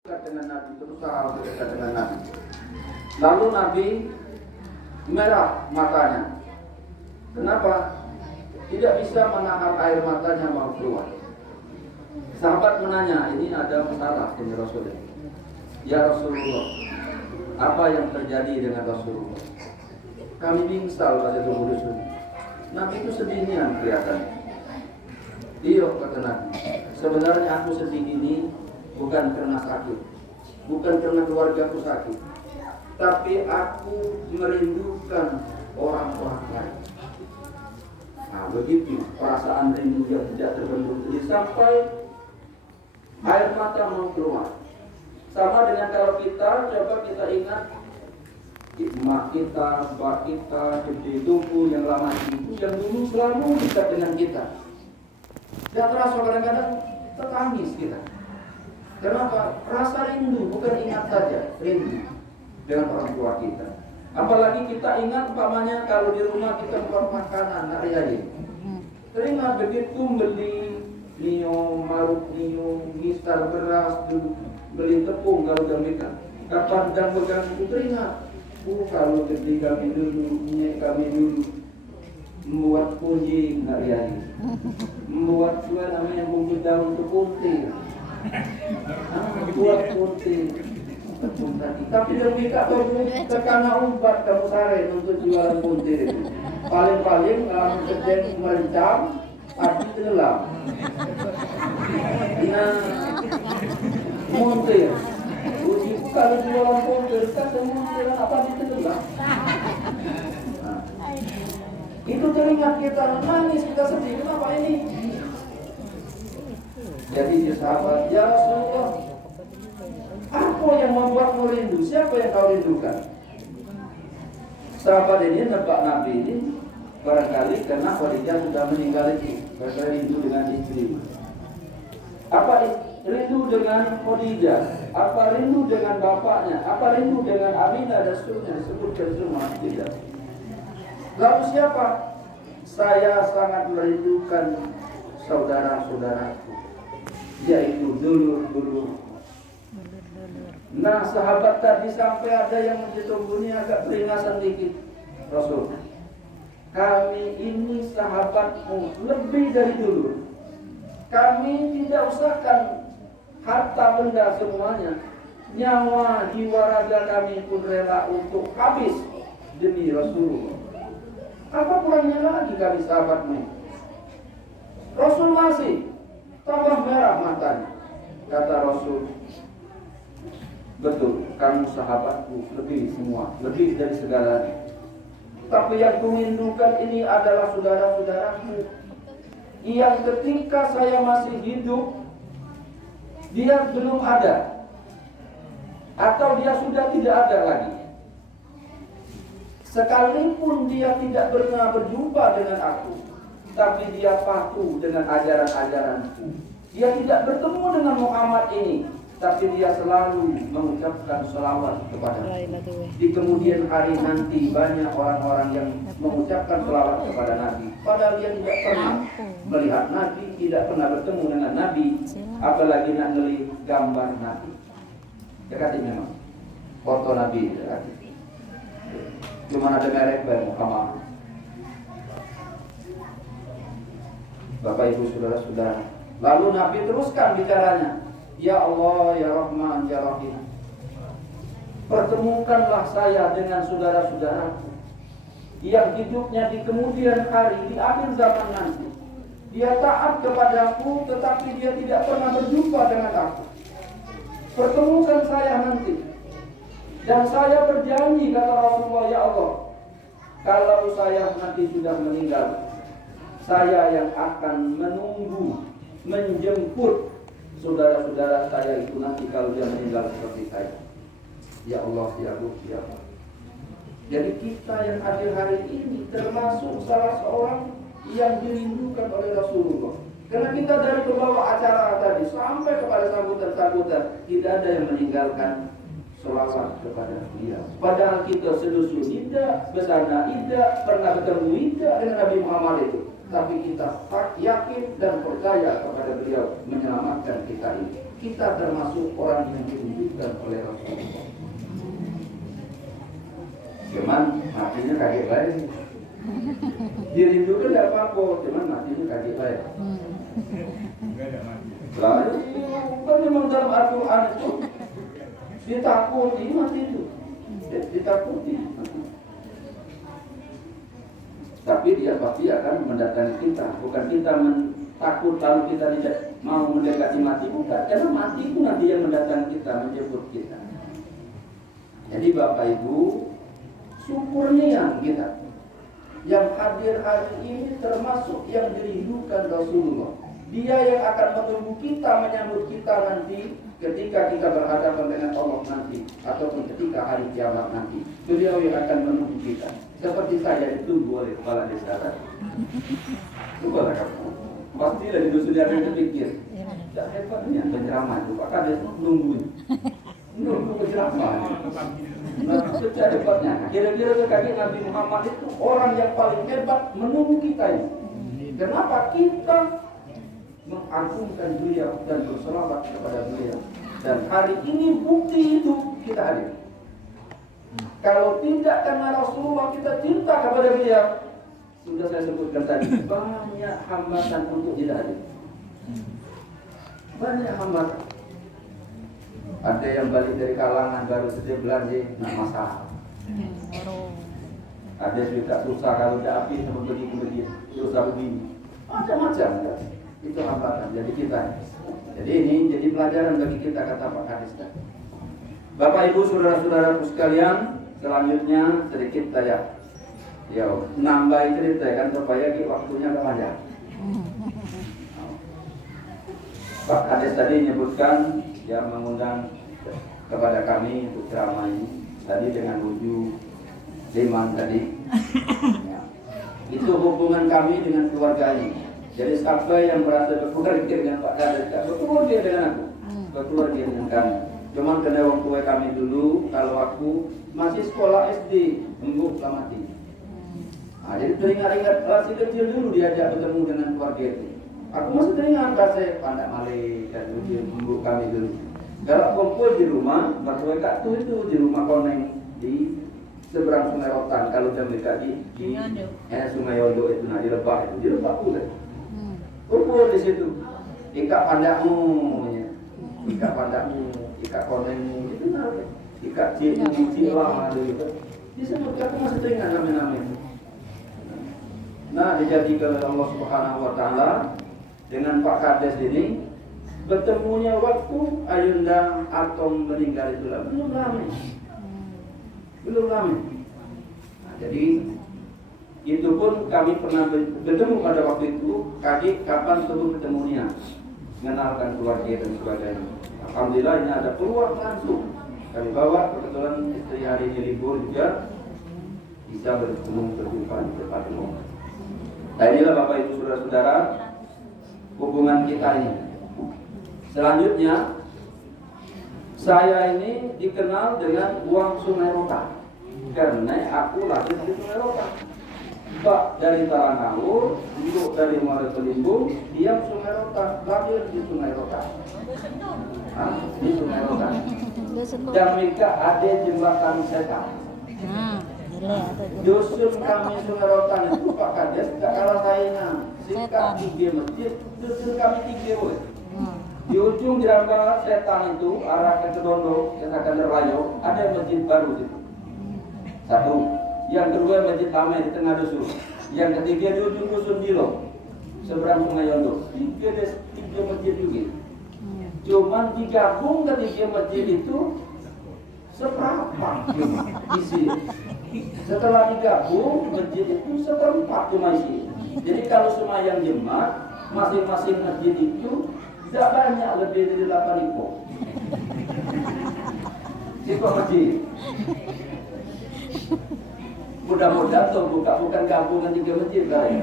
dekat dengan Nabi, berusaha untuk dekat dengan Nabi. Lalu Nabi merah matanya. Kenapa? Tidak bisa menahan air matanya mau keluar. Sahabat menanya, ini ada masalah ini Rasulullah. Ya Rasulullah, apa yang terjadi dengan Rasulullah? Kami bingsal pada tubuh dusun. Nabi itu sedihnya kelihatan. Iya kata Nabi, sebenarnya aku sedih ini bukan karena sakit, bukan karena keluargaku sakit, tapi aku merindukan orang-orang lain. Nah begitu perasaan rindu yang tidak terbendung ini sampai air mata mau keluar. Sama dengan kalau kita coba kita ingat emak kita, bapak kita, gede tubuh yang lama itu yang dulu selalu dekat dengan kita. Dan terasa kadang-kadang tertangis kita. Kenapa? Rasa rindu, bukan ingat saja, rindu dengan orang tua kita. Apalagi kita ingat umpamanya kalau di rumah kita buat makanan hari-hari. Teringat begitu beli nio, marut nio, mistar beras, beli tepung kalau demikian. Kapan dan pegang itu teringat. Kalau gede kami dulu, minyak kami dulu membuat kunci hari-hari. Membuat juga namanya bungkus daun untuk kunci. Buat kunci. Tapi demi kamu karena umpat kamu sare untuk jualan kunci itu. Paling-paling kalau kerjaan merencam, hati tenggelam. Nah, montir. Uji kalau jualan montir, kan montir apa ditenggelam. Itu teringat kita nangis, kita sedih. Kenapa ini? Jadi si sahabat, ya Rasulullah, apa yang membuatmu rindu? Siapa yang kau rindukan? Sahabat ini nebak Nabi ini barangkali karena Khadijah sudah meninggal itu. Karena rindu dengan istri. Apa rindu dengan Khadijah? Apa rindu dengan bapaknya? Apa rindu dengan Aminah dan seterusnya disebutkan semua tidak. Lalu siapa? Saya sangat merindukan saudara-saudaraku, yaitu dulur-dulur. Nah sahabat tadi sampai ada yang menjatuhnya agak peringasan dikit. Rasul, kami ini sahabatmu lebih dari dulur. Kami tidak usahkan harta benda semuanya. Nyawa jiwa raga kami pun rela untuk habis demi Rasulullah. Apa kurangnya lagi kami sahabatmu? Rasul masih tambah merah matanya. Kata Rasul, betul, kamu sahabatku lebih semua, lebih dari segalanya. Tapi yang kurindukan ini adalah saudara-saudaraku yang ketika saya masih hidup, dia belum ada, atau dia sudah tidak ada lagi. Sekalipun dia tidak pernah berjumpa dengan aku, tapi dia patuh dengan ajaran-ajaranku. Dia tidak bertemu dengan Muhammad ini, tapi dia selalu mengucapkan selawat kepada Nabi. Di kemudian hari nanti banyak orang-orang yang mengucapkan selawat kepada Nabi, padahal dia tidak pernah melihat Nabi, tidak pernah bertemu dengan Nabi, apalagi nak melihat gambar Nabi. Dekati memang foto Nabi dekati. Cuma ada merek Muhammad. Bapak Ibu saudara-saudara. Lalu Nabi teruskan bicaranya. Ya Allah, ya Rahman, ya Rahim. Pertemukanlah saya dengan saudara-saudaraku yang hidupnya di kemudian hari, di akhir zaman nanti. Dia taat kepadaku, tetapi dia tidak pernah berjumpa dengan aku. Pertemukan saya nanti. Dan saya berjanji, kata Rasulullah, ya Allah, kalau saya nanti sudah meninggal, saya yang akan menunggu, menjemput saudara-saudara saya itu nanti kalau dia meninggal seperti saya. Ya Allah, ya Allah, ya Allah. Jadi kita yang hadir hari ini termasuk salah seorang yang dirindukan oleh Rasulullah. Karena kita dari pembawa acara tadi sampai kepada sambutan-sambutan, tidak ada yang meninggalkan selawat kepada beliau. Padahal kita sedusun tidak, besana tidak, pernah ketemu tidak dengan Nabi Muhammad itu. Tapi kita yakin dan percaya kepada beliau menyelamatkan kita ini. Kita termasuk orang yang ditunjukkan oleh Rasulullah. Cuman matinya kaget baik. Dirindukan tidak apa-apa, cuman matinya kaget baik. Lalu kan memang dalam Al-Quran itu ditakuti mati itu, ditakuti. Tapi dia pasti akan mendatangi kita, bukan kita takut lalu kita tidak mau mendekati mati, bukan. Karena mati itu nanti yang mendatangi kita, menjemput kita. Jadi Bapak Ibu, syukurnya kita yang hadir hari ini termasuk yang dirindukan Rasulullah. Dia yang akan menunggu kita, menyambut kita nanti ketika kita berhadapan dengan Allah nanti, ataupun ketika hari kiamat nanti. Beliau yang akan menunggu kita. Seperti saya ditunggu oleh kepala desa. Coba kamu, pasti dari dusun yang terpikir. Tak hebatnya penceramah itu, Pak Kades nunggu penceramah. Nah, secara hebatnya, kira-kira kaki Nabi Muhammad itu orang yang paling hebat menunggu kita ini. Kenapa? Kita mengagungkan beliau dan berselawat kepada beliau. Dan hari ini bukti itu kita hadir. Kalau tidak karena Rasulullah kita cinta kepada beliau, sudah saya sebutkan tadi, banyak hambatan untuk tidak hadir. Banyak hambatan. Ada yang balik dari kalangan baru saja belanja, nak masalah. Ada yang juga susah kalau tidak api sama begini, susah begini. Macam-macam ya. Itu hambatan. Jadi kita. Jadi ini jadi pelajaran bagi kita, kata Pak Kadis. Bapak Ibu saudara-saudaraku sekalian, selanjutnya sedikit saya nambah cerita kan supaya waktunya kepanjang. Pak Kadis tadi menyebutkan yang mengundang kepada kami untuk ceramah ini tadi dengan wujud Liman tadi. Ya. Itu hubungan kami dengan keluarga ini. Jadi siapa yang merasa berkeluarga dengan Pak Kadis, berkeluarga dengan aku, berkeluarga dengan kami. Cuman kena orang tua kami dulu, kalau aku masih sekolah SD, minggu lama mati. Nah, jadi teringat-ingat masih kecil dulu diajak bertemu dengan keluarga itu. Aku masih teringat saya Pandak Malik dan minggu kami dulu. Kalau kumpul di rumah, mertua kak itu di rumah Koneng di seberang Sungai Rotan. Kalau jam dekat di Sungai Yondo itu, nah di Lebak itu, di Lebak pula. Kumpul di situ, ikat pandakmu, ikat pandakmu, ikat konengmu, itu namanya, ikat cilam ada gitu. Disebutkan aku masih teringat nama-nama itu. Nah, dijadikan oleh Allah Subhanahu Wa Taala dengan Pak Kadis ini, bertemunya waktu Ayunda Atom meninggal itu lah belum lama. Nah, jadi itu pun kami pernah bertemu pada waktu itu. Kaji kapan sebelum ketemunya, mengenalkan keluarga dan sebagainya. Alhamdulillah ini ada peluang langsung kami bawa. Kebetulan istri hari ini libur juga, bisa bertemu berjumpa di tempat umum. Nah inilah Bapak Ibu Saudara-saudara hubungan kita ini. Selanjutnya saya ini dikenal dengan uang Sungai Rotan karena aku lahir di Sungai Rotan. Pak dari Tarangaur, ibu dari Muara Kelimbung, diam Sungai Rotan, lahir di Sungai Rotan. Di Sungai Rotan. Dan mereka ada jembatan setan. Dusun kami Sungai Rotan itu Pak Kadis tak kalah saingan. Sikat 3 masjid, dusun kami 3 boleh. Di ujung jembatan setan itu arah ke Kedondo, ke Sakanderlayo, ada masjid baru itu. Satu. Yang kedua masjid lama di tengah dusun. Yang ketiga di ujung dusun Dilo, seberang Sungai Yondo. 3 masjid juga. Cuman digabung ketiga masjid itu seperempat cuma isi. Setelah digabung masjid itu seperempat cuma isi. Jadi kalau sembahyang jemaat masing-masing masjid itu tidak banyak, lebih dari 8 ekor. Ekor masjid. Mudah-mudahan tuh bukan gabungan 3 masjid lah ya.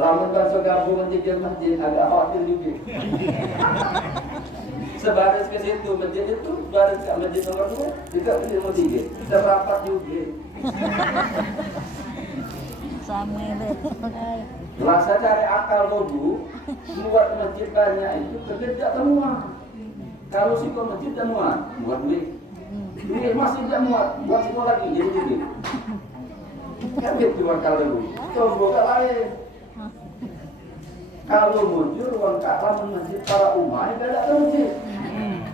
Lamun bahasa gabungan 3 masjid agak khawatir juga. Sebaris ke situ, masjid itu baris ke masjid nomor 2, juga masjid nomor 3. Kita rapat juga. Sama deh. Masa cari akal dulu, buat masjid banyak itu tidak semua. Kalau sih kok masjid tidak muat, buat duit. Duit masih tidak muat, buat sekolah lagi jadi duit. Kan itu akal dulu. Coba lain. Kalau muncul ruang kakak masjid para umat, tidak ada masjid.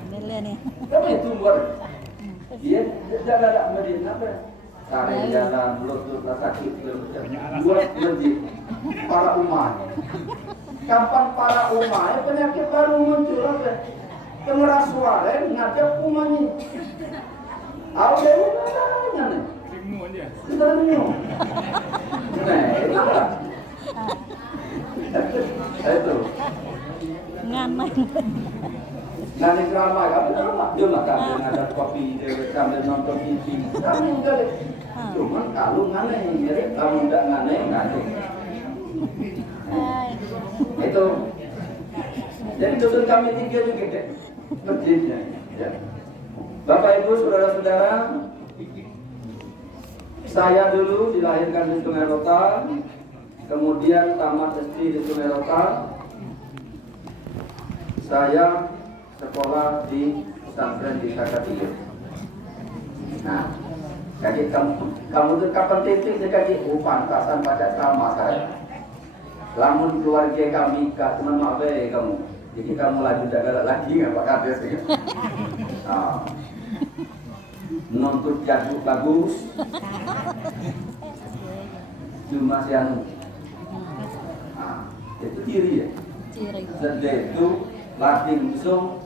Boleh nih. Kamu itu buat dia tidak ada masjid apa? Cari jalan, lutut, sakit, buat masjid para umat. Kapan para umat penyakit baru muncul apa? Pengeras suara ngajak umatnya. Aku dia umatnya nih. Kita bingung. Nah, itu. Nganai. Nanti ramai, kamu ramai. Dia makan, dia ngajak kopi, dia sambil nonton TV. Kami enggak deh. Cuman kalau nganai, mirip kamu enggak nganai, nganai. Itu. Jadi dusun kami 3 juga deh. Masjidnya. Ya. Bapak Ibu, saudara-saudara, saya dulu dilahirkan di Sungai Rotan, kemudian tamat SD di Sungai Rotan. Saya sekolah di pesantren di Kakatiya. Nah, jadi kamu tuh kapan titik jadi pantasan pada sama saya. Lamun keluarga kami kak teman mabe kamu, jadi kamu lagi tidak galak lagi nggak Pak Kades ya? Nuntut jago bagus, cuma si anu, itu ciri ya. Ciri. Sedih itu latih musuh.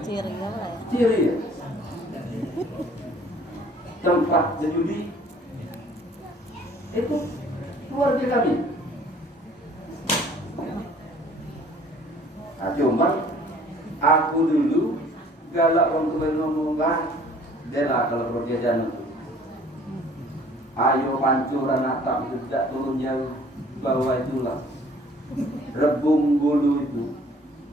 Ciri apa ya? Ciri ya. Tempat judi itu keluarga kami. Nah, cuman aku dulu galak orang tua ngomong lah, kalau perjanjian itu. Ayo pancur anak tak tidak turun jauh bawah itulah. Rebung bulu itu,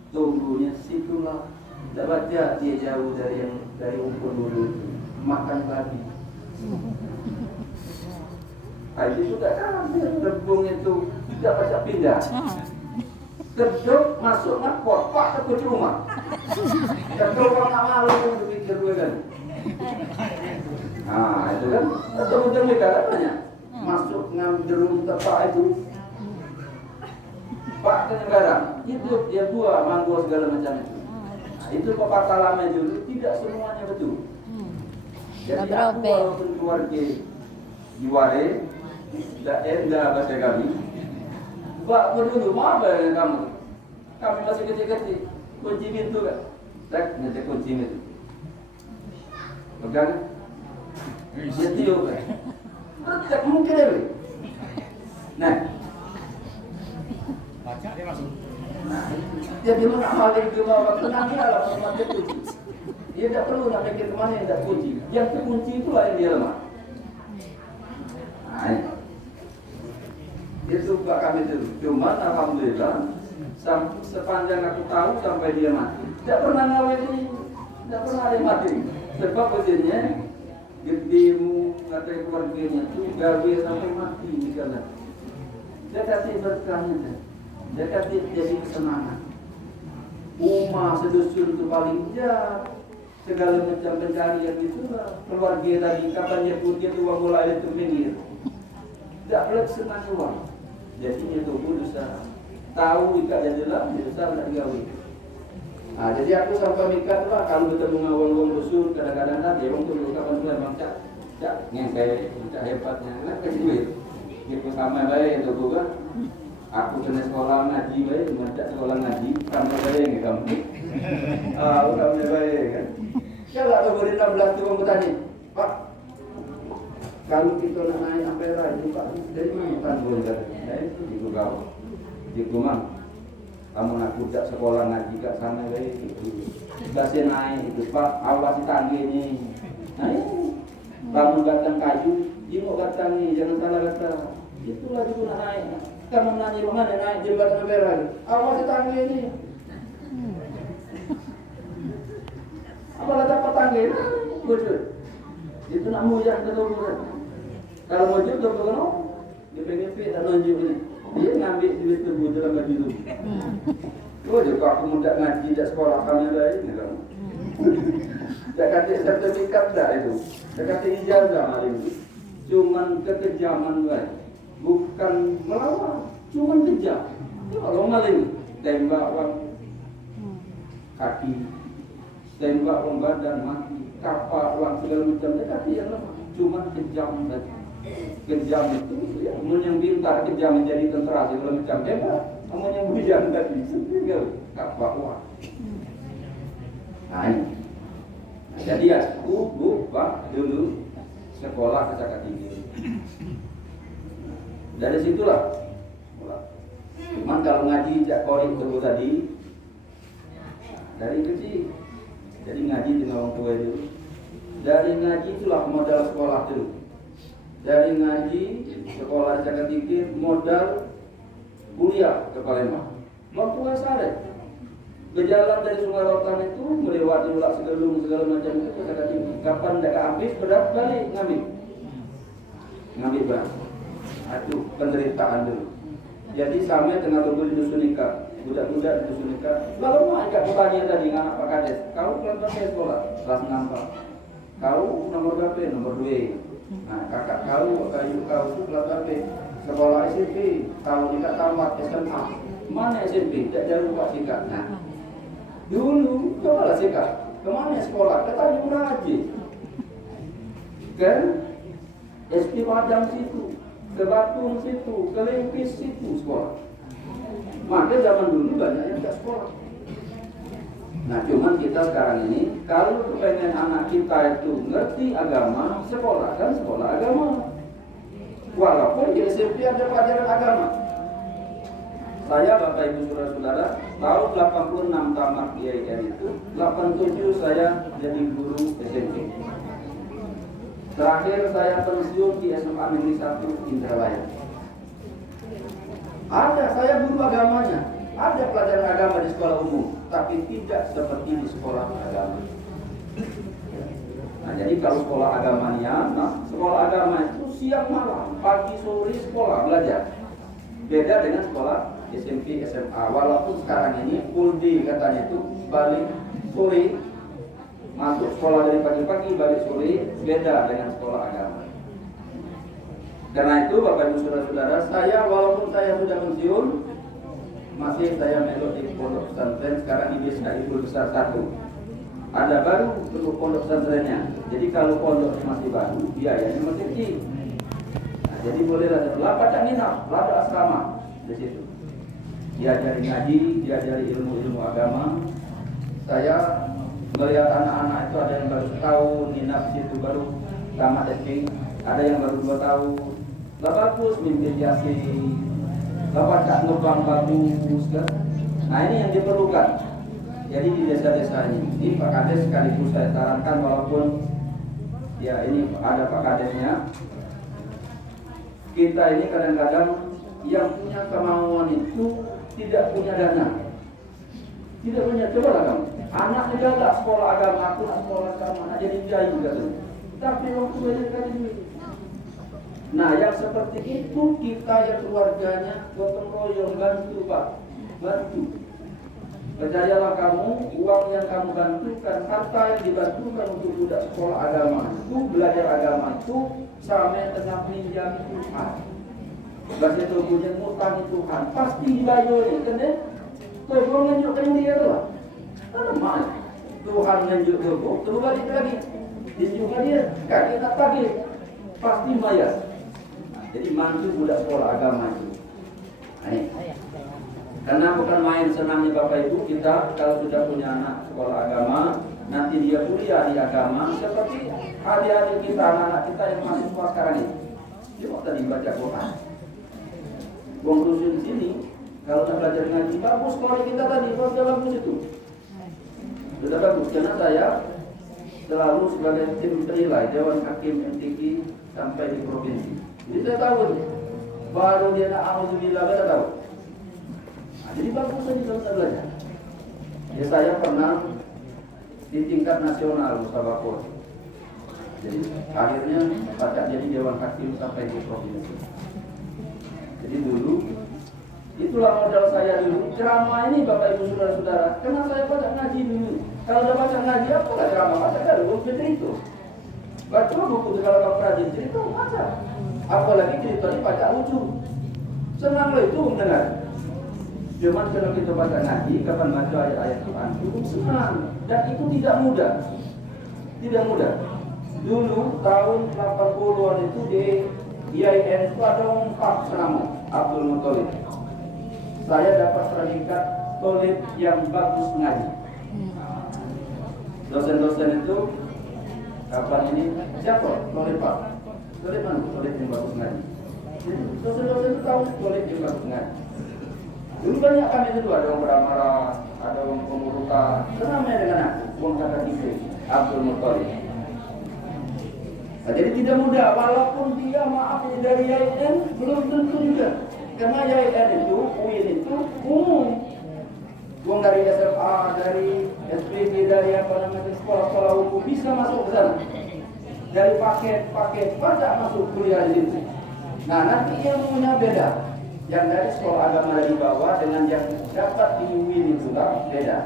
tunggunya situlah. Tidak baca dia jauh dari umpun bulu itu, makan babi. Itu sudah kan rebung itu tidak baca pindah. Kedok masuk ngapot, pak ke kunci rumah. Kedok orang malu berpikir gue kan. Nah itu kan, betul-betul mereka katanya masuk ngamderum tepak itu. Pak ke negara, itu dia buah, manggo segala macam itu. Nah, itu pepatah lama dulu, tidak semuanya betul. Jadi aku walaupun keluarga Jiware, enggak bahasa kami. Pak, dulu maaf ya kamu. Kami masih kecil-kecil, kunci pintu kan. Tak nanti kunci itu. Pegang. Dia tiup kan. Tak mungkin deh. Nah. Baca dia masuk. Nah, jadi mana hal itu bawa tenang ya lah mati kunci. Dia tidak perlu nak pikir kemana yang tak kunci. Yang terkunci itulah yang dia lemah. Nah, itu Pak kami dulu. Cuman alhamdulillah sepanjang aku tahu sampai dia mati, tidak pernah ngawin ini, tidak pernah ada yang mati. Sebab ujiannya gedemu katanya keluarganya itu gawe sampai mati di sana. Dia kasih berkahnya, dia kasih jadi kesenangan. Umah sedusun itu paling jahat. Segala macam pencarian itulah keluarga tadi kapan dia pun dia tuang bola itu minggir. Tidak boleh senang uang. Jadi itu pun dosa. Tahu ikat jadilah dosa tidak digawe. Nah, jadi aku sampai mikat lah kalau kita mengawal-awal dusun kadang-kadang tadi orang tu kapan tu memang cak ngengkai cak hebatnya nak kasih duit. Gitu sama baik itu juga. Aku kena sekolah ngaji baik, macam sekolah ngaji sama baik ni kamu. Udah baik kan. Kalau aku beri 16 tu kamu tanya, Pak, kalau kita nak naik ampera itu Pak, dari mana kan boleh kan? Dari itu kau, di rumah. Kamu nak budak sekolah ngaji kat sana baik itu. Kasih naik itu Pak, awasi tangga ni. Naik. Kamu datang kayu, jenguk datang ni, jangan salah kata. Itulah itu nak naik. Kamu nanya mana naik jembatan ampera? Awasi tangga ni. kepala dapat tanggil, bocor. Itu nak mujah ke dulu. Kalau mujur tu kan, dia pengen fit dan nunjuk ni. Dia ngambil duit tu dalam baju tu. Oh, juga aku muda ngaji dak sekolah kami lain kan. Tak kata sertifikat dah itu. Tak kata ijazah maling itu. Cuman kekejaman baik. Bukan melawan, cuman kejam. Kalau maling tembak orang kaki, tembak orang badan mati, kapak orang segala macam. Tak kata yang lemah, cuman kejam saja. Kejam itu ya, yang pintar kejam menjadi tentera segala macam. Hebat. Namun yang bujang tadi segala kapak orang. Nah ini. Jadi aku buka dulu sekolah kecakap tinggi. Dari situlah. Cuman kalau ngaji jak korik terus tadi dari kecil. Jadi ngaji dengan orang tua itu. Dari ngaji itulah modal sekolah dulu. Dari ngaji sekolah kecakap tinggi modal kuliah ke Palembang. Waktu sare. Berjalan dari Sungai Rotan itu melewati ulak segelung segala macam itu kata tinggi. Kapan dah habis berat balik ngambil berat. Itu penderitaan dulu. Jadi sama dengan tunggu di dusun nikah, budak-budak di dusun nikah. Lalu mau ikat bertanya tadi dengan anak Pak Kades. Kau kelas berapa sekolah? Kelas 6. Kau nomor berapa? Nomor 2. Nah kakak kau tu kelas berapa? Sekolah SMP. Tahu nikah tamat SMA. Mana SMP? Tak jauh Pak Sikat. Nah dulu cobalah Sikat. Kemana sekolah? Kata Jurah Haji. Kan? SP Padang situ, ke Batung situ, ke Lempis situ sekolah. Maka zaman dulu banyak yang tak sekolah. Nah cuman kita sekarang ini kalau pengen anak kita itu ngerti agama, sekolah kan sekolah agama. Walaupun di SMP ada pelajaran agama. Saya Bapak Ibu Saudara-saudara tahun 86 tamat IAIN itu, 87 saya jadi guru SMP. Terakhir saya pensiun di SMA Negeri 1 Indralaya. Ada saya guru agamanya, ada pelajaran agama di sekolah umum, tapi tidak seperti di sekolah agama. Nah, jadi kalau sekolah agamanya, sekolah agama itu siang malam, pagi sore sekolah belajar. Beda dengan sekolah SMP, SMA. Walaupun sekarang ini full day katanya itu balik sore. Masuk sekolah dari pagi-pagi, balik sore, beda dengan sekolah agama. Karena itu Bapak Ibu Saudara-saudara, saya walaupun saya sudah pensiun, masih saya melok di pondok pesantren sekarang di BSKI Guru Besar 1. Ada baru untuk pondok pesantrennya. Jadi kalau pondoknya masih baru, biayanya masih kecil. Nah, jadi bolehlah lapak nginap, lapak asrama di situ. Diajari ngaji, diajari ilmu-ilmu agama. Saya melihat anak-anak itu ada yang baru setahun nginap di situ baru tamat SD, ada yang baru 2 tahun. Lah bagus mimpi Yasin, bapak tak ngebang bagus kan? Nah ini yang diperlukan. Jadi di desa-desa ini Pak Kades sekaligus saya sarankan walaupun ya ini ada Pak Kadesnya. Kita ini kadang-kadang yang punya kemauan itu tidak punya dana. Tidak punya, cobalah kamu. Anak juga tak sekolah agama, aku nak sekolah agama, nak jadi kiai juga tuh. Tapi waktu belajar kali duit. Nah, yang seperti itu kita yang keluarganya gotong royong bantu Pak, bantu. Percayalah kamu, uang yang kamu bantukan, harta yang dibantukan untuk budak sekolah agama itu, belajar agama itu, sama tengah pinjam Tuhan. Bahasa itu punya ngutang Tuhan, pasti dibayar kan ya? Tuh, belum menunjukkan dia tu lah. Lemah. Tuhan menunjuk tubuh, terus balik lagi. Ditunjukkan dia, kaki tak pagi, pasti bayar. Jadi mantu budak sekolah agama itu. Ini. Karena bukan main senangnya Bapak Ibu kita kalau sudah punya anak sekolah agama, nanti dia kuliah di agama seperti adik-adik kita, anak-anak kita yang mahasiswa sekarang ini. Dia mau tadi baca Quran. Buang rusun di sini, kalau nak belajar ngaji bagus sekolah kita tadi, sudah bagus itu. Sudah bagus karena saya selalu sebagai tim penilai Dewan Hakim MTQ sampai di provinsi. Jadi saya tahu baru dia nak auzubillah kita tahu. Jadi bagus saja dalam belajar. Ya saya pernah di tingkat nasional Musabakor. Jadi akhirnya Baca jadi Dewan Hakim sampai di provinsi. Jadi dulu itulah modal saya dulu. Ceramah ini Bapak Ibu Saudara-saudara, karena saya baca ngaji dulu. Kalau udah baca ngaji apa lah ceramah? Baca kan buku cerita. Baca buku kalau Bapak rajin cerita baca. Apalagi ceritanya baca lucu. Senang loh itu mendengar. Cuman kalau kita baca ngaji, kapan baca ayat-ayat Quran, itu senang. Dan itu tidak mudah. Tidak mudah. Dulu tahun 80-an itu di IAIN itu ada 4 penama Abdul Muthalib. Saya dapat predikat Tolib yang bagus ngaji. Dosen-dosen itu kapan ini siapa? Tolib Pak. Tolib mana? Tolib yang bagus ngaji. Dosen-dosen itu tahu Tolib yang bagus ngaji. Dulu banyak kami itu ada orang marah, ada orang pemurka. Senamnya dengan aku, uang kata itu Abdul Muthalib. Nah, jadi tidak mudah, walaupun dia maaf ini dari IAIN, belum tentu juga. Karena IAIN itu, UIN itu umum. Uang dari SMA, dari SPG, dari apa namanya sekolah-sekolah hukum bisa masuk ke sana. Dari paket banyak masuk kuliah di situ. Nah, nanti ilmunya beda. Yang dari sekolah agama dari bawah dengan yang dapat di UIN itu kan beda.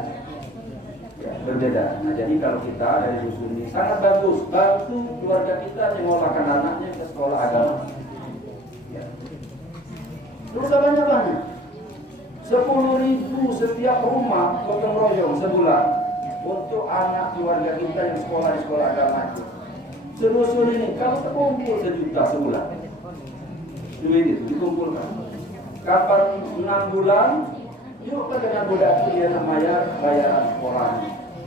Ya, berbeda. Nah, jadi kalau kita dari dusun ini sangat bagus, bantu keluarga kita menyekolahkan anaknya ke sekolah agama. Ya. Terus banyak-banyak. 10.000 setiap rumah gotong royong sebulan untuk anak keluarga kita yang sekolah di sekolah agama itu. Seluruh ini kalau terkumpul 1 juta sebulan. Duit itu dikumpulkan. Kapan 6 bulan, yuk ke dengan budak itu dia nak bayar bayaran sekolah.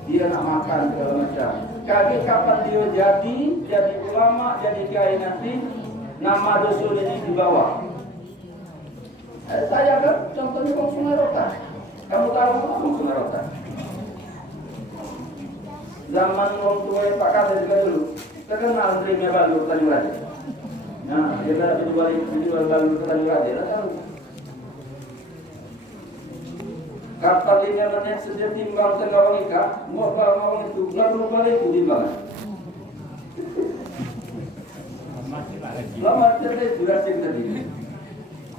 Dia nak makan segala macam. Kaki kapan dia jadi ulama, jadi kiai nanti, nama dusun ini dibawa. Saya kan contohnya Bang Sungai Rotan. Kamu tahu apa Bang Sungai Rotan? Zaman orang tua Pak Kadir juga dulu. Terkenal Andremia Baldur Tanjung Raja. Nah, dia ada penjual Baldur Tanjung Raja. Tahu? Kapal 5 menit sejak timbang tengah ika, mau bawang itu, lalu balik itu timbangan. Lama cerita durasi tadi.